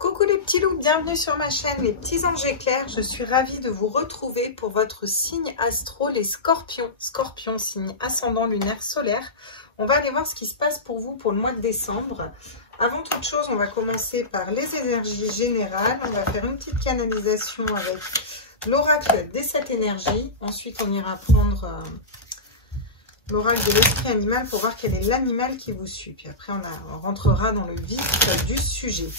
Coucou les petits loups, bienvenue sur ma chaîne les petits anges éclairs. Je suis ravie de vous retrouver pour votre signe astro, les scorpions. Scorpion, signe ascendant lunaire solaire. On va aller voir ce qui se passe pour vous pour le mois de décembre. Avant toute chose, on va commencer par les énergies générales. On va faire une petite canalisation avec l'oracle des 7 énergies. Ensuite, on ira prendre l'oracle de l'esprit animal pour voir quel est l'animal qui vous suit. Puis après, on rentrera dans le vif du sujet.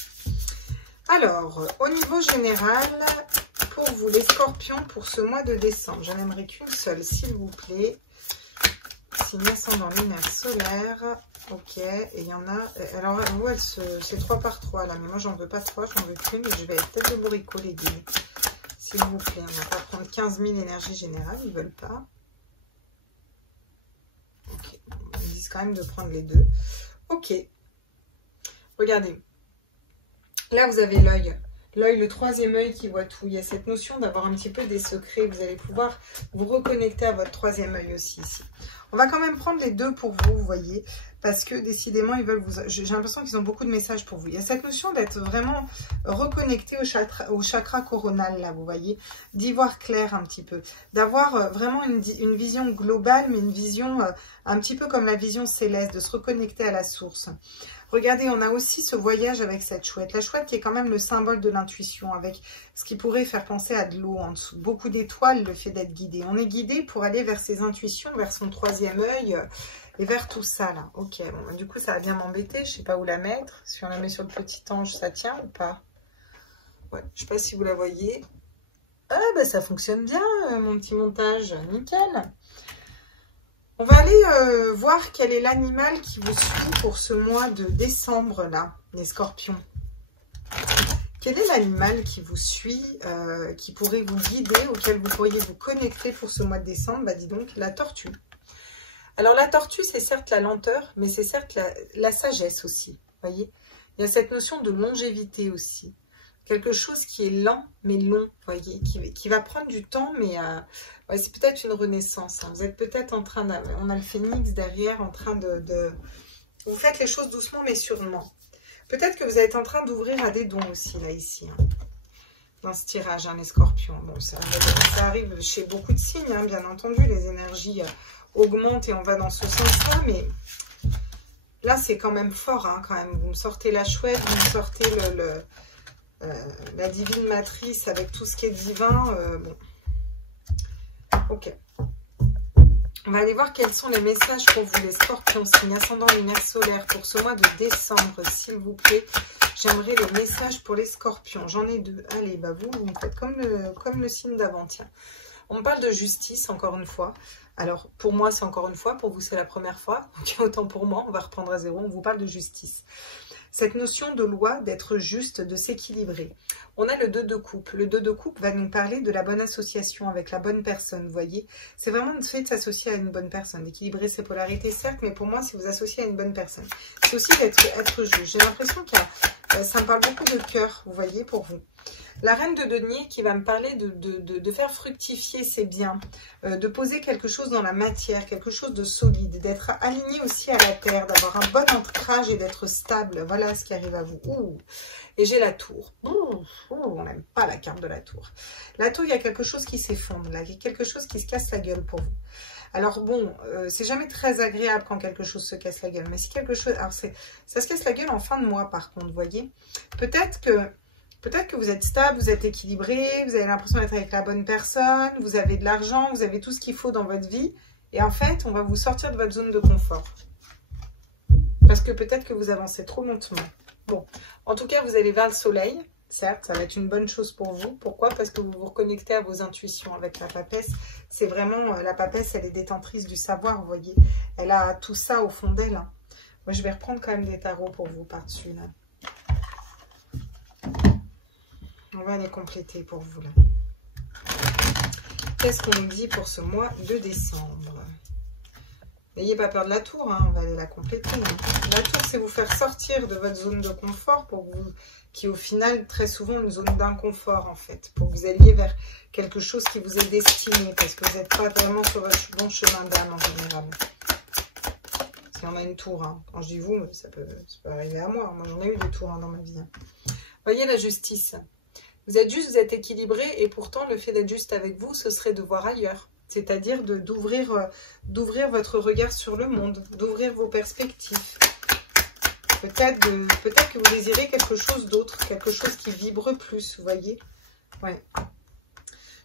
Alors, au niveau général, pour vous les scorpions, pour ce mois de décembre, je n'aimerais qu'une seule, s'il vous plaît. Signe ascendant lunaire solaire. Ok, et il y en a. Alors, ouais, c'est 3 par 3 là, mais moi j'en veux pas 3, j'en veux qu'une. Et je vais être tête de bourricot, les guides. S'il vous plaît, on va pas prendre 15 000 énergies générales, ils veulent pas. Ok, ils disent quand même de prendre les deux. Ok, regardez. Là, vous avez l'œil. L'œil, le troisième œil qui voit tout. Il y a cette notion d'avoir un petit peu des secrets. Vous allez pouvoir vous reconnecter à votre troisième œil aussi ici. On va quand même prendre les deux pour vous, vous voyez. Parce que décidément, ils veulent vous... J'ai l'impression qu'ils ont beaucoup de messages pour vous. Il y a cette notion d'être vraiment reconnecté au chakra coronal, là, vous voyez. D'y voir clair un petit peu. D'avoir vraiment une vision globale, mais une vision un petit peu comme la vision céleste. De se reconnecter à la source. Regardez, on a aussi ce voyage avec cette chouette. La chouette qui est quand même le symbole de l'intuition, avec ce qui pourrait faire penser à de l'eau en dessous. Beaucoup d'étoiles, le fait d'être guidé. On est guidé pour aller vers ses intuitions, vers son troisième œil et vers tout ça là. Ok, bon, du coup ça va bien m'embêter. Je ne sais pas où la mettre. Si on la met sur le petit ange, ça tient ou pas? Ouais, je ne sais pas si vous la voyez. Ah, bah ça fonctionne bien, mon petit montage. Nickel. On va aller voir quel est l'animal qui vous suit pour ce mois de décembre, là, les scorpions. Quel est l'animal qui vous suit, qui pourrait vous guider, auquel vous pourriez vous connecter pour ce mois de décembre? Bah dis donc, la tortue. Alors la tortue, c'est certes la lenteur, mais c'est certes la sagesse aussi, voyez. Il y a cette notion de longévité aussi. Quelque chose qui est lent, mais long, voyez, qui va prendre du temps, mais ouais, c'est peut-être une renaissance. Hein. Vous êtes peut-être en train de... On a le phénix derrière, en train de... Vous faites les choses doucement, mais sûrement. Peut-être que vous êtes en train d'ouvrir à des dons aussi, là, ici. Hein, dans ce tirage, hein, les scorpions. Bon, ça arrive chez beaucoup de signes, hein, bien entendu. Les énergies augmentent et on va dans ce sens-là, mais... Là, c'est quand même fort, hein, quand même. Vous me sortez la chouette, vous me sortez la divine matrice avec tout ce qui est divin. Bon. Ok. On va aller voir quels sont les messages pour vous, les scorpions, signe ascendant lunaire solaire, pour ce mois de décembre, s'il vous plaît. J'aimerais les messages pour les scorpions. J'en ai deux. Allez, bah vous me faites comme le signe d'avant, tiens. On me parle de justice, encore une fois. Alors, pour moi, c'est encore une fois. Pour vous, c'est la première fois. Donc, autant pour moi, on va reprendre à zéro. On vous parle de justice. Cette notion de loi, d'être juste, de s'équilibrer. On a le 2 de coupe. Le 2 de coupe va nous parler de la bonne association avec la bonne personne, vous voyez. C'est vraiment le fait de s'associer à une bonne personne, d'équilibrer ses polarités, certes, mais pour moi, c'est vous associer à une bonne personne. C'est aussi être juste. J'ai l'impression que ça me parle beaucoup de cœur, vous voyez, pour vous. La reine de denier qui va me parler de faire fructifier ses biens, de poser quelque chose dans la matière, quelque chose de solide, d'être aligné aussi à la terre, d'avoir un bon ancrage et d'être stable. Voilà ce qui arrive à vous. Ouh. Et j'ai la tour. Ouh. On n'aime pas la carte de la tour. La tour, il y a quelque chose qui s'effondre, là. Il y a quelque chose qui se casse la gueule pour vous. Alors bon, c'est jamais très agréable quand quelque chose se casse la gueule. Mais si quelque chose... Alors ça se casse la gueule en fin de mois, par contre, vous voyez. Peut-être que vous êtes stable, vous êtes équilibré, vous avez l'impression d'être avec la bonne personne, vous avez de l'argent, vous avez tout ce qu'il faut dans votre vie. Et en fait, on va vous sortir de votre zone de confort. Parce que peut-être que vous avancez trop lentement. Bon, en tout cas, vous allez vers le soleil. Certes, ça va être une bonne chose pour vous. Pourquoi? Parce que vous vous reconnectez à vos intuitions avec la papesse. C'est vraiment, la papesse, elle est détentrice du savoir, vous voyez. Elle a tout ça au fond d'elle. Hein. Moi, je vais reprendre quand même des tarots pour vous par-dessus, là. On va les compléter pour vous, là. Qu'est-ce qu'on nous dit pour ce mois de décembre? N'ayez pas peur de la tour, hein, on va aller la compléter. Hein. La tour, c'est vous faire sortir de votre zone de confort, pour vous, qui au final, très souvent, une zone d'inconfort, en fait. Pour que vous alliez vers quelque chose qui vous est destiné, parce que vous n'êtes pas vraiment sur votre bon chemin d'âme, en général. Si on a une tour, hein. Quand je dis vous, ça peut arriver à moi. Moi, j'en ai eu des tours hein, dans ma vie. Hein. Voyez la justice. Vous êtes juste, vous êtes équilibré et pourtant le fait d'être juste avec vous, ce serait de voir ailleurs. C'est-à-dire d'ouvrir votre regard sur le monde, d'ouvrir vos perspectives. Peut-être que vous désirez quelque chose d'autre, quelque chose qui vibre plus, vous voyez. Ouais.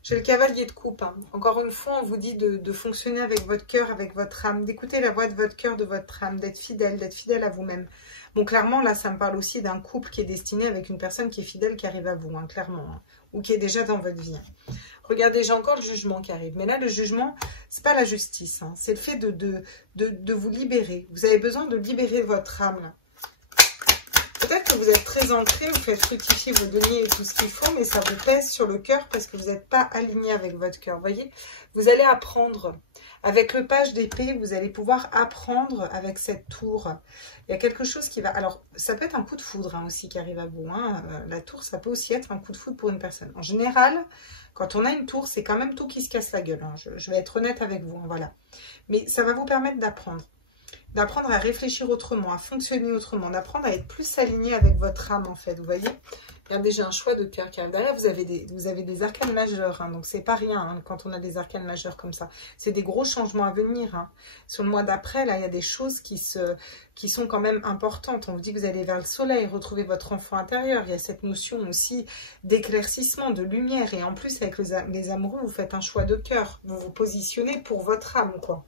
J'ai le cavalier de coupe. Hein. Encore une fois, on vous dit de fonctionner avec votre cœur, avec votre âme, d'écouter la voix de votre cœur, de votre âme, d'être fidèle à vous-même. Bon, clairement, là, ça me parle aussi d'un couple qui est destiné avec une personne qui est fidèle, qui arrive à vous, hein, clairement, hein, ou qui est déjà dans votre vie. Hein. Regardez, j'ai encore le jugement qui arrive. Mais là, le jugement, c'est pas la justice. Hein, c'est le fait de vous libérer. Vous avez besoin de libérer votre âme, là. Peut-être que vous êtes très ancré, vous faites fructifier vos deniers et tout ce qu'il faut, mais ça vous pèse sur le cœur parce que vous n'êtes pas aligné avec votre cœur. Vous voyez, vous allez apprendre. Avec le page d'épée, vous allez pouvoir apprendre avec cette tour. Il y a quelque chose qui va... Alors, ça peut être un coup de foudre hein, aussi qui arrive à vous. Hein. La tour, ça peut aussi être un coup de foudre pour une personne. En général, quand on a une tour, c'est quand même tout qui se casse la gueule. Hein. Je vais être honnête avec vous. Hein, voilà. Mais ça va vous permettre d'apprendre. D'apprendre à réfléchir autrement, à fonctionner autrement, d'apprendre à être plus aligné avec votre âme en fait, vous voyez. Regardez, j'ai un choix de cœur qui arrive derrière, vous avez des arcanes majeurs, hein, donc c'est pas rien hein, quand on a des arcanes majeurs comme ça. C'est des gros changements à venir. Hein. Sur le mois d'après, là, il y a des choses qui sont quand même importantes. On vous dit que vous allez vers le soleil, retrouver votre enfant intérieur. Il y a cette notion aussi d'éclaircissement, de lumière. Et en plus, avec les amoureux, vous faites un choix de cœur. Vous vous positionnez pour votre âme, quoi.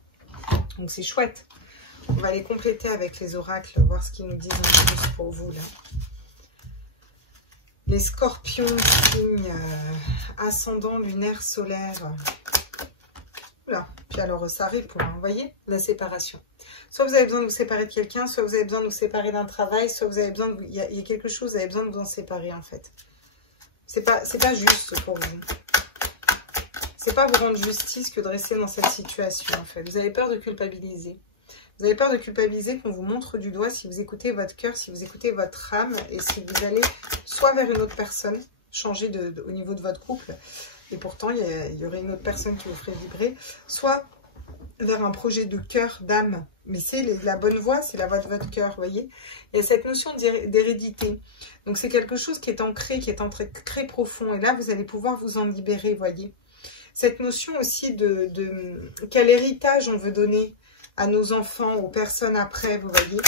Donc c'est chouette. On va les compléter avec les oracles, voir ce qu'ils nous disent un peu plus pour vous, là. Les scorpions, signe ascendant, lunaire, solaire. Oula, puis alors ça répond, hein, vous voyez, la séparation. Soit vous avez besoin de vous séparer de quelqu'un, soit vous avez besoin de vous séparer d'un travail, soit vous avez besoin de... Il y a quelque chose, vous avez besoin de vous en séparer, en fait. C'est pas juste pour vous. C'est pas vous rendre justice que de rester dans cette situation, en fait. Vous avez peur de culpabiliser. Vous avez peur de culpabiliser, qu'on vous montre du doigt si vous écoutez votre cœur, si vous écoutez votre âme et si vous allez soit vers une autre personne, changer au niveau de votre couple, et pourtant il y aurait une autre personne qui vous ferait vibrer, soit vers un projet de cœur, d'âme. Mais c'est la bonne voie, c'est la voie de votre cœur, vous voyez. Il y a cette notion d'hérédité. Donc c'est quelque chose qui est ancré très profond. Et là, vous allez pouvoir vous en libérer, vous voyez. Cette notion aussi de quel héritage on veut donner à nos enfants, aux personnes après, vous voyez.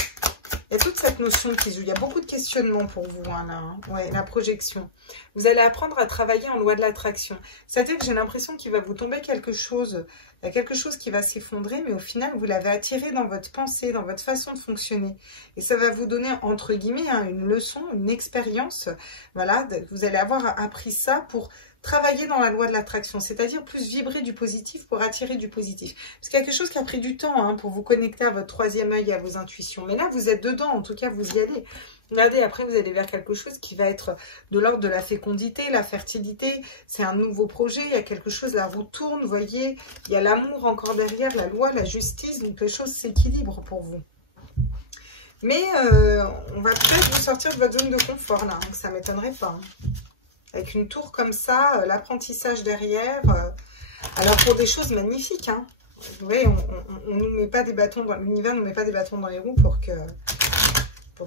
Il y a toute cette notion qui joue. Il y a beaucoup de questionnements pour vous, hein, là. Hein. Ouais, la projection. Vous allez apprendre à travailler en loi de l'attraction. C'est-à-dire que j'ai l'impression qu'il va vous tomber quelque chose. Il y a quelque chose qui va s'effondrer, mais au final, vous l'avez attiré dans votre pensée, dans votre façon de fonctionner. Et ça va vous donner, entre guillemets, hein, une leçon, une expérience. Voilà, vous allez avoir appris ça pour travailler dans la loi de l'attraction, c'est-à-dire plus vibrer du positif pour attirer du positif. Parce qu'il y a quelque chose qui a pris du temps hein, pour vous connecter à votre troisième œil et à vos intuitions. Mais là, vous êtes dedans, en tout cas, vous y allez. Regardez, après, vous allez vers quelque chose qui va être de l'ordre de la fécondité, la fertilité. C'est un nouveau projet, il y a quelque chose, la roue tourne, vous voyez. Il y a l'amour encore derrière, la loi, la justice. Donc, les choses s'équilibrent pour vous. Mais on va peut-être vous sortir de votre zone de confort, là. Donc, ça ne m'étonnerait pas. Hein. Avec une tour comme ça, l'apprentissage derrière. Alors, pour des choses magnifiques, hein. Vous voyez, on nous met pas des bâtons dans l'univers, nous met pas des bâtons dans les roues pour que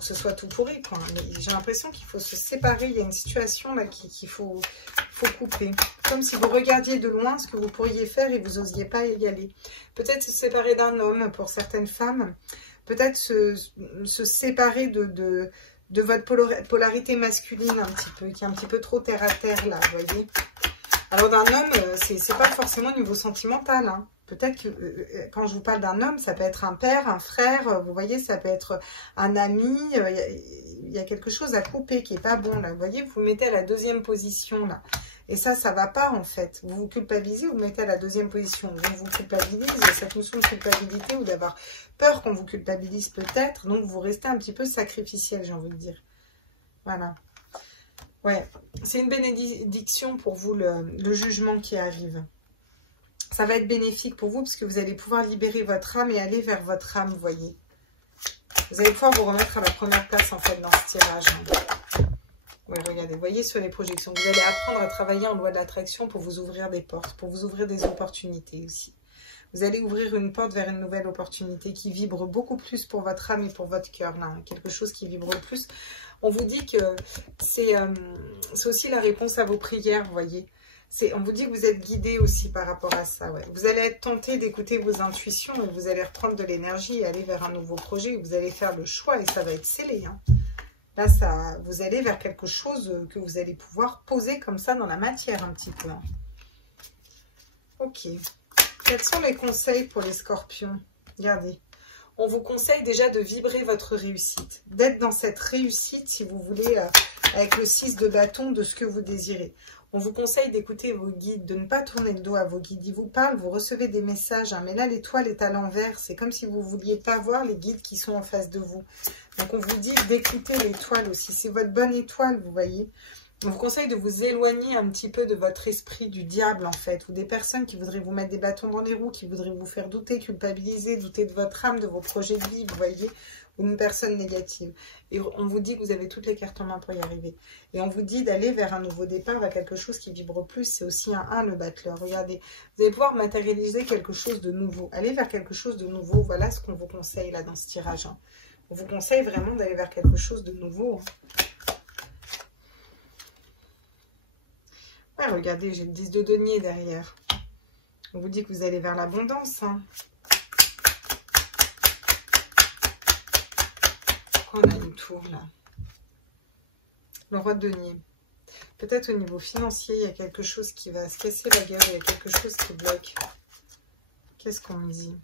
ce soit tout pourri, quoi. Mais j'ai l'impression qu'il faut se séparer. Il y a une situation là qu'il faut couper. Comme si vous regardiez de loin ce que vous pourriez faire et vous n'osiez pas y aller. Peut-être se séparer d'un homme pour certaines femmes. Peut-être se séparer de votre polarité masculine un petit peu, qui est un petit peu trop terre à terre là, vous voyez. Alors d'un homme, c'est pas forcément au niveau sentimental, hein. Peut-être que quand je vous parle d'un homme, ça peut être un père, un frère, vous voyez, ça peut être un ami, il y a quelque chose à couper qui est pas bon là, vous voyez, vous vous mettez à la deuxième position là. Et ça va pas en fait. Vous vous culpabilisez, vous vous mettez à la deuxième position. On vous culpabilise, il y a cette notion de culpabilité ou d'avoir peur qu'on vous culpabilise peut-être. Donc vous restez un petit peu sacrificiel, j'ai envie de dire. Voilà. Ouais, c'est une bénédiction pour vous, le jugement qui arrive. Ça va être bénéfique pour vous parce que vous allez pouvoir libérer votre âme et aller vers votre âme, vous voyez. Vous allez pouvoir vous remettre à la première place en fait dans ce tirage. Ouais, regardez, vous voyez sur les projections. Vous allez apprendre à travailler en loi de l'attraction pour vous ouvrir des portes, pour vous ouvrir des opportunités aussi. Vous allez ouvrir une porte vers une nouvelle opportunité qui vibre beaucoup plus pour votre âme et pour votre cœur. Là, quelque chose qui vibre plus. On vous dit que c'est aussi la réponse à vos prières, vous voyez. On vous dit que vous êtes guidé aussi par rapport à ça. Ouais. Vous allez être tenté d'écouter vos intuitions et vous allez reprendre de l'énergie et aller vers un nouveau projet. Vous allez faire le choix et ça va être scellé. Hein. Là, vous allez vers quelque chose que vous allez pouvoir poser comme ça dans la matière un petit peu. Hein. Ok. Quels sont les conseils pour les scorpions? Regardez. On vous conseille déjà de vibrer votre réussite. D'être dans cette réussite, si vous voulez, avec le 6 de bâton, de ce que vous désirez. On vous conseille d'écouter vos guides, de ne pas tourner le dos à vos guides. Ils vous parlent, vous recevez des messages. Hein, mais là, l'étoile est à l'envers. C'est comme si vous ne vouliez pas voir les guides qui sont en face de vous. Donc, on vous dit d'écouter l'étoile aussi. C'est votre bonne étoile, vous voyez. On vous conseille de vous éloigner un petit peu de votre esprit du diable, en fait. Ou des personnes qui voudraient vous mettre des bâtons dans les roues, qui voudraient vous faire douter, culpabiliser, douter de votre âme, de vos projets de vie, vous voyez. Ou une personne négative. Et on vous dit que vous avez toutes les cartes en main pour y arriver. Et on vous dit d'aller vers un nouveau départ, vers quelque chose qui vibre plus. C'est aussi un 1, le battleur. Regardez, vous allez pouvoir matérialiser quelque chose de nouveau. Allez vers quelque chose de nouveau. Voilà ce qu'on vous conseille là dans ce tirage. Hein. On vous conseille vraiment d'aller vers quelque chose de nouveau. Hein. Ouais, regardez, j'ai le 10 de denier derrière. On vous dit que vous allez vers l'abondance. Hein. On a une tour là. Le roi de denier. Peut-être au niveau financier, il y a quelque chose qui va se casser la gueule. Il y a quelque chose qui bloque. Qu'est-ce qu'on me dit?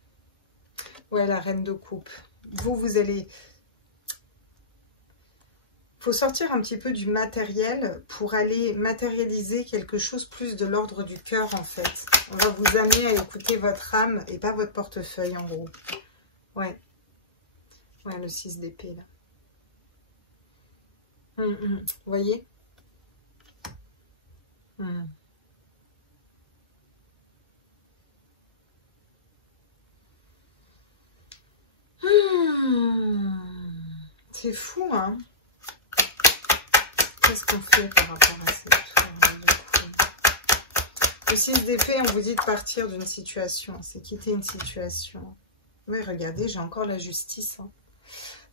Ouais, la reine de coupe. Vous allez... Il faut sortir un petit peu du matériel pour aller matérialiser quelque chose plus de l'ordre du cœur, en fait. On va vous amener à écouter votre âme et pas votre portefeuille, en gros. Ouais. Ouais, le 6 d'épée, là. Vous voyez? C'est fou, hein? Qu'est-ce qu'on fait par rapport à cette tour? Le 6 d'épée, on vous dit de partir d'une situation. C'est quitter une situation. Oui, regardez, j'ai encore la justice. Hein.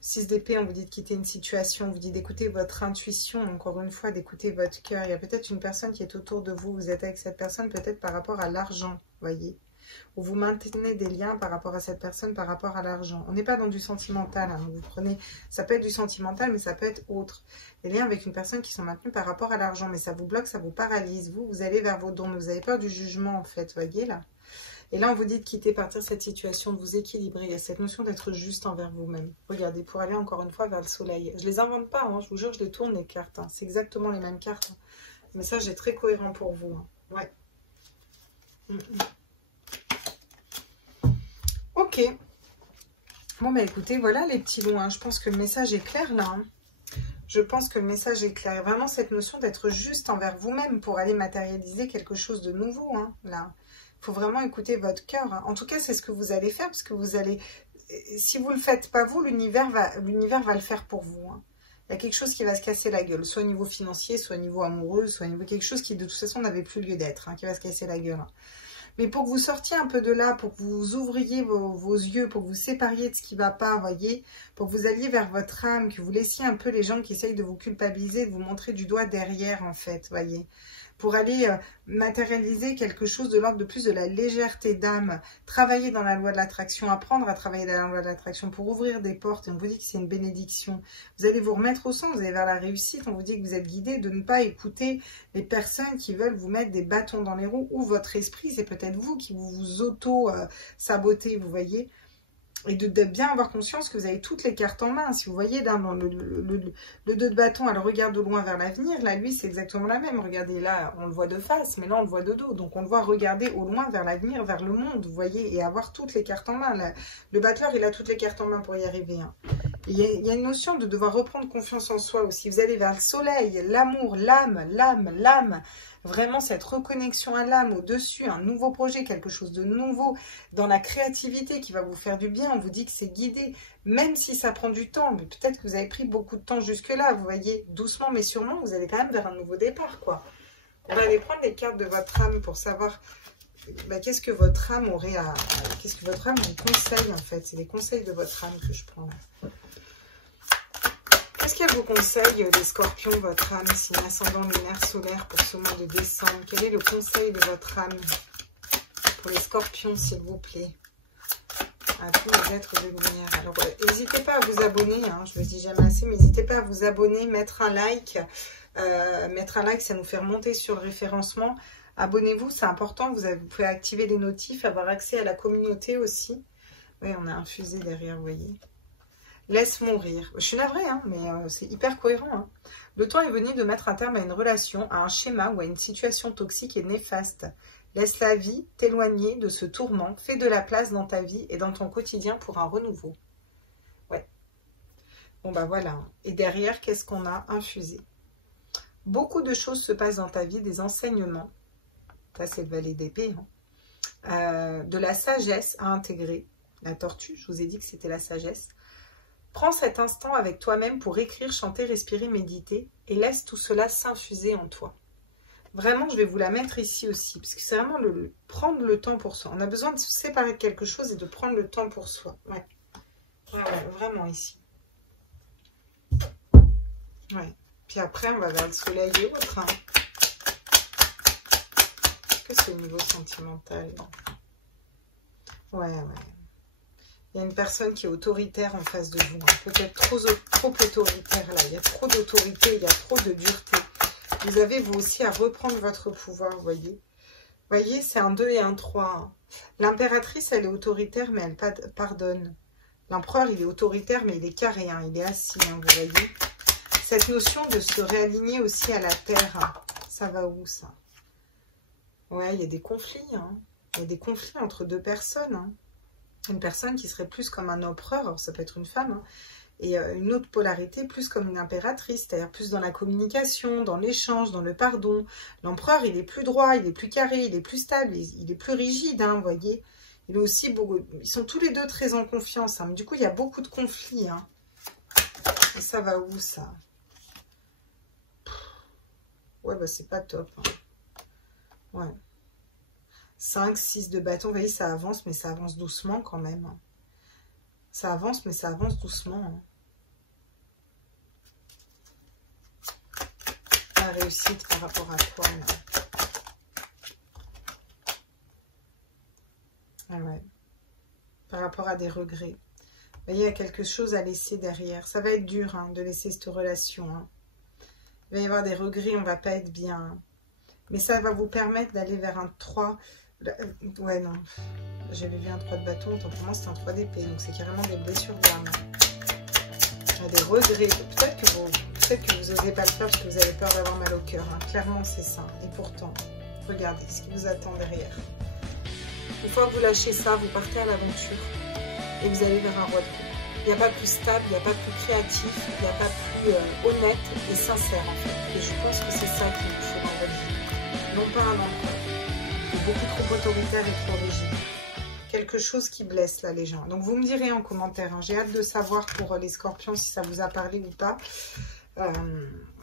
6 d'épée, on vous dit de quitter une situation. On vous dit d'écouter votre intuition. Encore une fois, d'écouter votre cœur. Il y a peut-être une personne qui est autour de vous. Vous êtes avec cette personne peut-être par rapport à l'argent. Voyez, ou vous maintenez des liens par rapport à cette personne, par rapport à l'argent. On n'est pas dans du sentimental, hein. Vous prenez, ça peut être du sentimental, mais ça peut être autre. Des liens avec une personne qui sont maintenus par rapport à l'argent, mais ça vous bloque, ça vous paralyse. Vous allez vers vos dons, vous avez peur du jugement, en fait, voyez là. Et là, on vous dit de quitter, partir cette situation, de vous équilibrer. Il y a cette notion d'être juste envers vous-même. Regardez, pour aller encore une fois vers le soleil. Je les invente pas, hein. Je vous jure, je les tourne les cartes. Hein. C'est exactement les mêmes cartes. Hein. Le message est très cohérent pour vous. Hein. Ouais. Ok. Bon, bah écoutez, voilà les petits lots. Hein. Je pense que le message est clair là. Hein. Je pense que le message est clair. Vraiment cette notion d'être juste envers vous-même pour aller matérialiser quelque chose de nouveau. Hein, là. Il faut vraiment écouter votre cœur. Hein. En tout cas, c'est ce que vous allez faire parce que vous allez... Si vous ne le faites pas vous, l'univers va le faire pour vous. Hein. Il y a quelque chose qui va se casser la gueule. Soit au niveau financier, soit au niveau amoureux, soit au niveau quelque chose qui de toute façon n'avait plus lieu d'être. Hein, qui va se casser la gueule. Hein. Mais pour que vous sortiez un peu de là, pour que vous ouvriez vos yeux, pour que vous sépariez de ce qui ne va pas, voyez, pour que vous alliez vers votre âme, que vous laissiez un peu les gens qui essayent de vous culpabiliser, de vous montrer du doigt derrière, en fait, voyez. Pour aller matérialiser quelque chose de l'ordre de plus de la légèreté d'âme, travailler dans la loi de l'attraction, apprendre à travailler dans la loi de l'attraction pour ouvrir des portes. Et on vous dit que c'est une bénédiction. Vous allez vous remettre au centre, vous allez vers la réussite. On vous dit que vous êtes guidé de ne pas écouter les personnes qui veulent vous mettre des bâtons dans les roues ou votre esprit. C'est peut-être vous qui vous auto-sabotez, vous voyez. Et de bien avoir conscience que vous avez toutes les cartes en main. Si vous voyez dans le 2 de bâton, elle regarde de loin vers l'avenir. Là, lui, c'est exactement la même. Regardez, là, on le voit de face, mais là, on le voit de dos. Donc, on le voit regarder au loin vers l'avenir, vers le monde, vous voyez, et avoir toutes les cartes en main. Là, le battleur, il a toutes les cartes en main pour y arriver. Hein. Il y a une notion de devoir reprendre confiance en soi aussi. Vous allez vers le soleil, l'amour, l'âme. Vraiment cette reconnexion à l'âme, au-dessus, un nouveau projet, quelque chose de nouveau, dans la créativité qui va vous faire du bien. On vous dit que c'est guidé, même si ça prend du temps. Mais peut-être que vous avez pris beaucoup de temps jusque-là, vous voyez, doucement mais sûrement, vous allez quand même vers un nouveau départ, quoi. On va aller prendre les cartes de votre âme pour savoir qu'est-ce que votre âme aurait à... Qu'est-ce que votre âme vous conseille, en fait? C'est les conseils de votre âme que je prends là. Qu'est-ce qu'elle vous conseille, les scorpions, votre âme, signe ascendant lunaire solaire pour ce mois de décembre? Quel est le conseil de votre âme pour les scorpions, s'il vous plaît? À tous les êtres de lumière. Alors, n'hésitez pas à vous abonner, hein, je ne le dis jamais assez, mais n'hésitez pas à vous abonner, mettre un like. Ça nous fait remonter sur le référencement. Abonnez-vous, c'est important. Vous pouvez activer les notifs, avoir accès à la communauté aussi. Oui, on a un fusée derrière, vous voyez. Laisse mourir. Je suis navrée, hein, mais c'est hyper cohérent. Hein. Le temps est venu de mettre un terme à une relation, à un schéma ou à une situation toxique et néfaste. Laisse la vie t'éloigner de ce tourment. Fais de la place dans ta vie et dans ton quotidien pour un renouveau. Ouais. Bon, bah voilà. Et derrière, qu'est-ce qu'on a? Infusé. Beaucoup de choses se passent dans ta vie, des enseignements. Ça, c'est le valet d'épée. Hein. De la sagesse à intégrer. La tortue, je vous ai dit que c'était la sagesse. Prends cet instant avec toi-même pour écrire, chanter, respirer, méditer. Et laisse tout cela s'infuser en toi. Vraiment, je vais vous la mettre ici aussi. Parce que c'est vraiment prendre le temps pour soi. On a besoin de se séparer de quelque chose et de prendre le temps pour soi. Ouais. Ouais, vraiment ici. Ouais. Puis après, on va vers le soleil et autres. Hein. Est-ce que c'est au niveau sentimental? Ouais. Il y a une personne qui est autoritaire en face de vous. Hein. Peut-être trop autoritaire là. Il y a trop d'autorité, il y a trop de dureté. Vous avez vous aussi à reprendre votre pouvoir, vous voyez. Vous voyez, c'est un 2 et un 3. Hein. L'impératrice, elle est autoritaire, mais elle pardonne. L'empereur, il est autoritaire, mais il est carré. Hein. Il est assis, hein, vous voyez. Cette notion de se réaligner aussi à la terre, hein. Ça va où, ça? Ouais, il y a des conflits. Hein. Il y a des conflits entre deux personnes. Hein. Une personne qui serait plus comme un empereur, alors ça peut être une femme, hein, et une autre polarité plus comme une impératrice, c'est-à-dire plus dans la communication, dans l'échange, dans le pardon. L'empereur, il est plus droit, il est plus carré, il est plus stable, il est plus rigide, hein, vous voyez. Il est aussi ils sont tous les deux très en confiance. Hein, mais du coup, il y a beaucoup de conflits. Hein. Et ça va où, ça? Ouais, bah c'est pas top. Hein. Ouais. 5, 6 de bâton, vous voyez, ça avance, mais ça avance doucement quand même. Hein. Ça avance, mais ça avance doucement. Hein. La réussite par rapport à quoi là? Ah ouais. Par rapport à des regrets. Vous voyez, il y a quelque chose à laisser derrière. Ça va être dur hein, de laisser cette relation. Hein. Il va y avoir des regrets, on ne va pas être bien. Hein. Mais ça va vous permettre d'aller vers un 3. Ouais, non. J'avais vu un 3 de bâton, autant pour moi c'est un 3 d'épée. Donc c'est carrément des blessures d'âme. Il y a des regrets. Peut-être que vous n'osez pas le faire parce que vous avez peur d'avoir mal au cœur. Hein. Clairement, c'est ça. Et pourtant, regardez ce qui vous attend derrière. Une fois que vous lâchez ça, vous partez à l'aventure et vous allez vers un roi de coupe. Il n'y a pas plus stable, il n'y a pas plus créatif, il n'y a pas plus honnête et sincère en fait. Et je pense que c'est ça qu'il nous faut dans votre vie. Non pas un empereur qui est beaucoup trop autoritaire et trop rigide. Quelque chose qui blesse là les gens. Donc vous me direz en commentaire. Hein. J'ai hâte de savoir pour les scorpions si ça vous a parlé ou pas.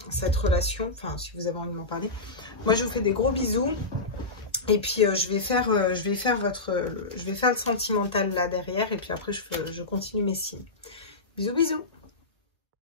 Cette relation, enfin si vous avez envie de m'en parler. Moi je vous fais des gros bisous. Et puis je vais faire le sentimental là derrière et puis après je continue mes signes. Bisous bisous.